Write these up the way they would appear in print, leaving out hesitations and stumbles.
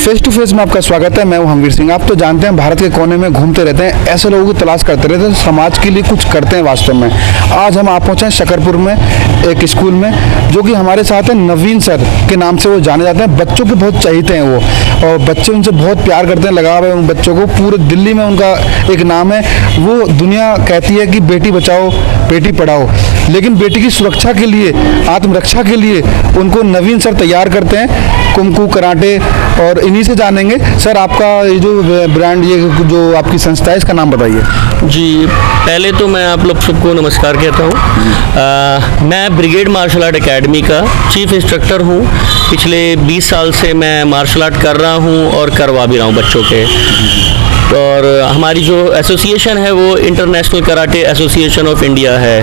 Face to face में आपका स्वागत है। मैं हूं हमवीर सिंह। आप तो जानते हैं भारत के कोने में घूमते रहते हैं, ऐसे लोगों की तलाश करते रहते हैं समाज के लिए कुछ करते हैं वास्तव में। आज हम आप पहुंचे हैं शकरपुर में एक स्कूल में, जो कि हमारे साथ है नवीन सर के नाम से वो जाने जाते हैं। बच्चों के बहुत चहेते हैं वो, और बच्चे उनसे बहुत प्यार करते हैं, लगाव है उन बच्चों को। पूरे दिल्ली में उनका एक नाम है। वो दुनिया कहती है कि बेटी बचाओ बेटी पढ़ाओ, लेकिन बेटी की सुरक्षा के लिए, आत्मरक्षा के लिए उनको नवीन सर तैयार करते हैं, कुंफू कराटे। और इन्हीं से जानेंगे। सर, आपका ये जो ब्रांड, ये जो आपकी संस्था है, इसका नाम बताइए। जी, पहले तो मैं आप लोग सबको नमस्कार कहता हूँ। मैं ब्रिगेड मार्शल आर्ट एकेडमी का चीफ इंस्ट्रक्टर हूँ। पिछले 20 साल से मैं मार्शल आर्ट कर रहा हूँ और करवा भी रहा हूँ बच्चों के। और हमारी जो एसोसिएशन है वो international karate association of India है,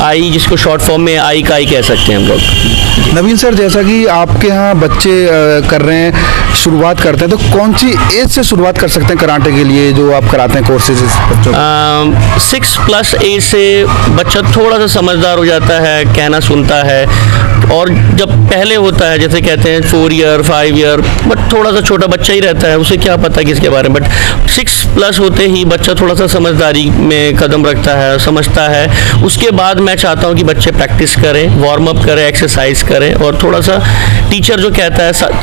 आई, जिसको शॉर्ट फॉर्म में आई का आई कह सकते हैं हम लोग। नवीन सर, जैसा कि आपके यहाँ बच्चे कर रहे हैं, शुरुआत करते हैं, तो कौन सी एज से शुरुआत कर सकते हैं कराटे के लिए जो आप कराते हैं कोर्सेज बच्चों? 6+ एज से बच्चा थोड़ा सा समझदार हो जाता है, कहना सुनता है। और जब पहले होता है, जैसे कहते हैं 4 ईयर 5 ईयर, बट थोड़ा सा छोटा बच्चा ही रहता है, उसे क्या पता किसके बारे में। बट 6+ होते ही बच्चा थोड़ा सा समझदारी में कदम रखता है, समझता है। उसके बाद मैं चाहता हूँ कि बच्चे प्रैक्टिस करें, वार्म अप करें, एक्सरसाइज करें, और थोड़ा सा टीचर जो कहता है,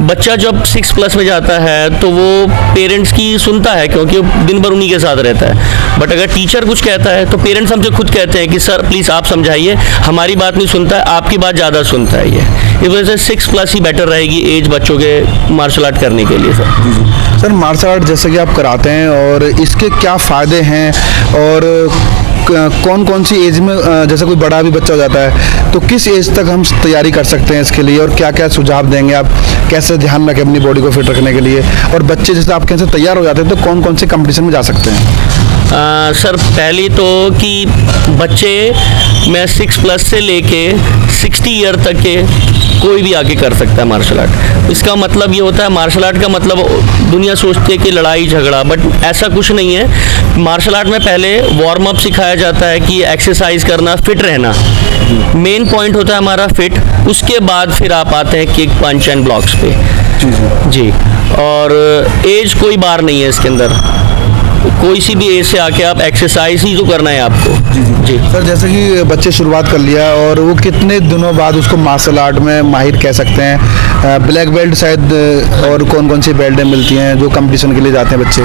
बच्चा जब 6+ में जाता है तो वो पेरेंट्स की सुनता है, क्योंकि वो दिन भर उन्हीं के साथ रहता है। बट अगर टीचर कुछ कहता है तो पेरेंट्स हमसे खुद कहते हैं कि सर प्लीज़ आप समझाइए, हमारी बात नहीं सुनता है, आपकी बात ज़्यादा सुनता है। ये इस वजह से 6+ ही बेटर रहेगी एज बच्चों के मार्शल आर्ट करने के लिए। सर, मार्शल आर्ट जैसे कि आप कराते हैं, और इसके क्या फ़ायदे हैं, और कौन कौन सी एज में, जैसे कोई बड़ा भी बच्चा हो जाता है तो किस एज तक हम तैयारी कर सकते हैं इसके लिए, और क्या क्या सुझाव देंगे आप, कैसे ध्यान रखें अपनी बॉडी को फिट रखने के लिए? और बच्चे जैसे आपके यहाँ से तैयार हो जाते हैं तो कौन कौन से कंपटीशन में जा सकते हैं? सर, पहली तो कि बच्चे मैं 6+ से लेके 60 ईयर तक के कोई भी आगे कर सकता है मार्शल आर्ट। इसका मतलब ये होता है, मार्शल आर्ट का मतलब दुनिया सोचती है कि लड़ाई झगड़ा, बट ऐसा कुछ नहीं है। मार्शल आर्ट में पहले वार्म अप सिखाया जाता है कि एक्सरसाइज करना, फिट रहना, मेन पॉइंट होता है हमारा फिट। उसके बाद फिर आप आते हैं किक, पंच एंड ब्लॉक्स पे। जी, और एज कोई बार नहीं है इसके अंदर। कोई सी भी एज से आके आप एक्सरसाइज ही तो करना है आपको। जी सर, जैसे कि बच्चे शुरुआत कर लिया, और वो कितने दिनों बाद उसको मार्शल आर्ट में माहिर कह सकते हैं? ब्लैक बेल्ट शायद, और कौन कौन सी बेल्टें मिलती हैं जो कंपटीशन के लिए जाते हैं बच्चे?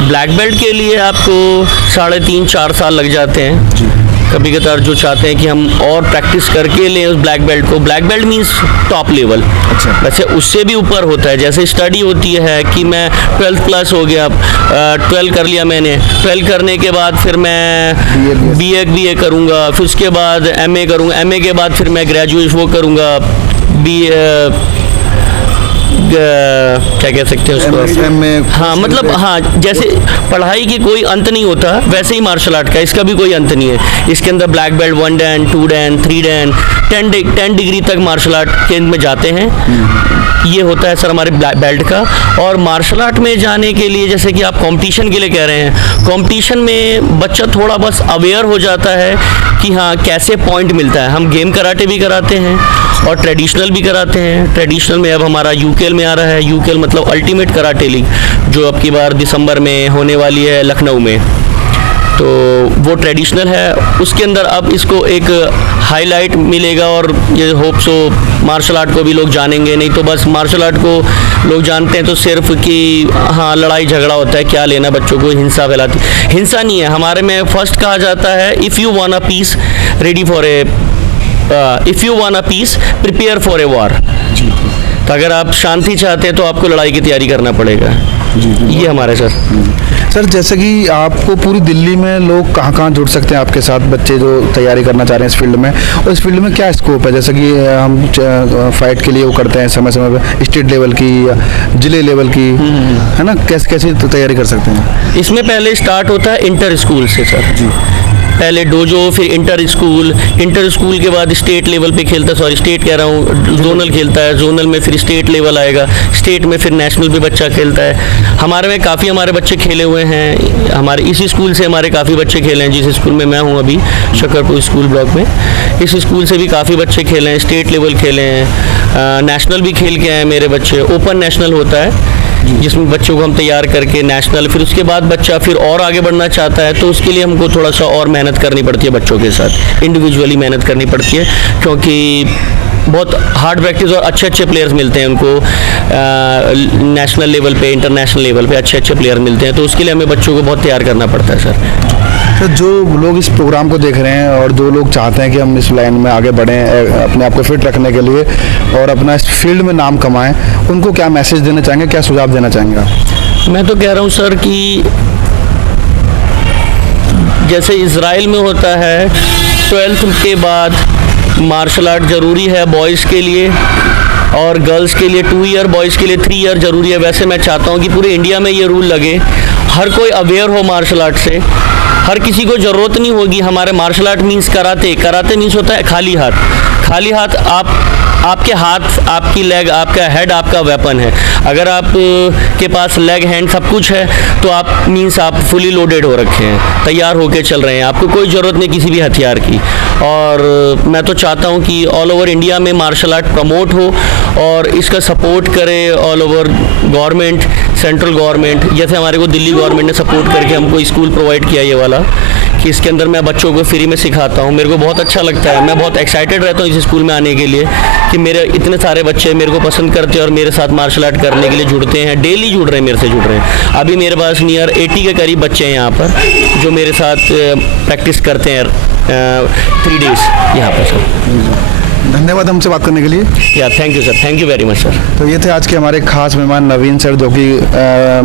ब्लैक बेल्ट के लिए आपको 3.5-4 साल लग जाते हैं। कभी कभार जो चाहते हैं कि हम और प्रैक्टिस करके लें उस ब्लैक बेल्ट को। Black belt means top level. अच्छा। वैसे उससे भी ऊपर होता है, जैसे स्टडी होती है कि मैं 12+ हो गया, 12 कर लिया मैंने, 12 करने के बाद फिर मैं BA करूँगा, फिर उसके बाद MA करूँगा, MA के बाद फिर मैं ग्रेजुएशन वो करूँगा, क्या कह सकते हैं उसको, हाँ, मतलब हाँ, जैसे पढ़ाई की कोई अंत नहीं होता, वैसे ही मार्शल आर्ट का इसका भी कोई अंत नहीं है। इसके अंदर black belt 1 Dan 2 Dan 3 Dan 10 degree तक मार्शल आर्ट के में जाते हैं। ये होता है सर हमारे बेल्ट का। और मार्शल आर्ट में जाने के लिए, जैसे कि आप कंपटीशन के लिए कह रहे हैं, कंपटीशन में बच्चा थोड़ा बस अवेयर हो जाता है कि हाँ कैसे पॉइंट मिलता है। हम गेम कराटे भी कराते हैं और ट्रेडिशनल भी कराते हैं। ट्रेडिशनल में अब हमारा UKL में आ रहा है। UKL मतलब अल्टीमेट कराटे लीग, जो अब की बार दिसंबर में होने वाली है लखनऊ में, तो वो ट्रेडिशनल है। उसके अंदर अब इसको एक हाईलाइट मिलेगा, और ये होप सो मार्शल आर्ट को भी लोग जानेंगे। नहीं तो बस मार्शल आर्ट को लोग जानते हैं तो सिर्फ कि हाँ लड़ाई झगड़ा होता है, क्या लेना बच्चों को, हिंसा फैलाती। हिंसा नहीं है हमारे में। फर्स्ट कहा जाता है if you want a peace ready for a if you want a peace prepare for a war. तो अगर आप शांति चाहते हैं तो आपको लड़ाई की तैयारी करना पड़ेगा। ये हमारे सर। सर, जैसे कि आपको पूरी दिल्ली में लोग कहाँ कहाँ जुड़ सकते हैं आपके साथ, बच्चे जो तैयारी करना चाह रहे हैं इस फील्ड में, और इस फील्ड में क्या स्कोप है? जैसे कि हम फाइट के लिए वो करते हैं समय समय पर, स्टेट लेवल की या जिले लेवल की, है ना, कैसे कैसे तैयारी कर सकते हैं? इसमें पहले स्टार्ट होता है इंटर स्कूल से सर। जी, पहले डोजो, फिर इंटर स्कूल के बाद स्टेट लेवल पे खेलता है, सॉरी स्टेट कह रहा हूँ, जोनल खेलता है, जोनल में फिर स्टेट लेवल आएगा, स्टेट में फिर नेशनल भी बच्चा खेलता है। हमारे में काफ़ी हमारे बच्चे खेले हुए हैं, हमारे इसी स्कूल से हमारे काफ़ी बच्चे खेले हैं, जिस स्कूल में मैं हूँ अभी शकरपुर स्कूल ब्लॉक में, इस स्कूल से भी काफ़ी बच्चे खेले हैं, स्टेट लेवल खेले हैं, नेशनल भी खेल के आए मेरे बच्चे। ओपन नेशनल होता है जिसमें बच्चों को हम तैयार करके नेशनल, फिर उसके बाद बच्चा फिर और आगे बढ़ना चाहता है तो उसके लिए हमको थोड़ा सा और मेहनत करनी पड़ती है, बच्चों के साथ इंडिविजुअली मेहनत करनी पड़ती है, क्योंकि बहुत हार्ड प्रैक्टिस और अच्छे अच्छे प्लेयर्स मिलते हैं उनको, नेशनल लेवल पे, इंटरनेशनल लेवल पे अच्छे अच्छे प्लेयर मिलते हैं, तो उसके लिए हमें बच्चों को बहुत तैयार करना पड़ता है सर। तो जो लोग इस प्रोग्राम को देख रहे हैं और जो लोग चाहते हैं कि हम इस लाइन में आगे बढ़ें अपने आप को फिट रखने के लिए और अपना इस फील्ड में नाम कमाएं, उनको क्या मैसेज देना चाहेंगे, क्या सुझाव देना चाहेंगे आप? मैं तो कह रहा हूँ सर कि जैसे इज़राइल में होता है 12th के बाद मार्शल आर्ट ज़रूरी है बॉयज़ के लिए और गर्ल्स के लिए 2 ईयर, बॉयज़ के लिए 3 ईयर ज़रूरी है। वैसे मैं चाहता हूँ कि पूरे इंडिया में ये रूल लगे, हर कोई अवेयर हो मार्शल आर्ट से, हर किसी को ज़रूरत नहीं होगी। हमारे मार्शल आर्ट मीन्स कराते मीन्स होता है खाली हाथ। आपके हाथ, आपकी लेग, आपका हेड आपका वेपन है। अगर आप के पास लेग हैंड सब कुछ है तो आप मीन्स आप फुली लोडेड हो रखे हैं, तैयार होके चल रहे हैं, आपको कोई ज़रूरत नहीं किसी भी हथियार की। और मैं तो चाहता हूँ कि ऑल ओवर इंडिया में मार्शल आर्ट प्रमोट हो और इसका सपोर्ट करे all over government, central government. जैसे हमारे को दिल्ली गवर्नमेंट ने सपोर्ट करके हमको स्कूल प्रोवाइड किया ये वाला, कि इसके अंदर मैं बच्चों को फ्री में सिखाता हूँ। मेरे को बहुत अच्छा लगता है, मैं बहुत एक्साइटेड रहता हूँ इस स्कूल में आने के लिए कि मेरे इतने सारे बच्चे मेरे को पसंद करते हैं और मेरे साथ मार्शल आर्ट करने के लिए जुड़ते हैं, डेली जुड़ रहे हैं, मेरे से जुड़ रहे हैं। अभी मेरे पास नियर 80 के करीब बच्चे हैं यहाँ पर जो मेरे साथ प्रैक्टिस करते हैं 3 डेज़ यहाँ पर सर। धन्यवाद हमसे बात करने के लिए। या thank you sir, thank you very much sir. तो ये थे आज के हमारे खास मेहमान नवीन सर, जो कि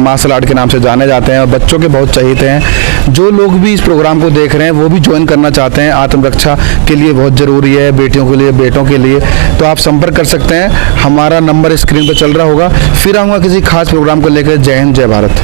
मार्शल आर्ट के नाम से जाने जाते हैं और बच्चों के बहुत चहीते हैं। जो लोग भी इस प्रोग्राम को देख रहे हैं वो भी ज्वाइन करना चाहते हैं, आत्मरक्षा के लिए बहुत ज़रूरी है, बेटियों के लिए, बेटों के लिए, तो आप संपर्क कर सकते हैं। हमारा नंबर स्क्रीन पर चल रहा होगा। फिर आऊँगा किसी खास प्रोग्राम को लेकर। जय हिंद, जय भारत।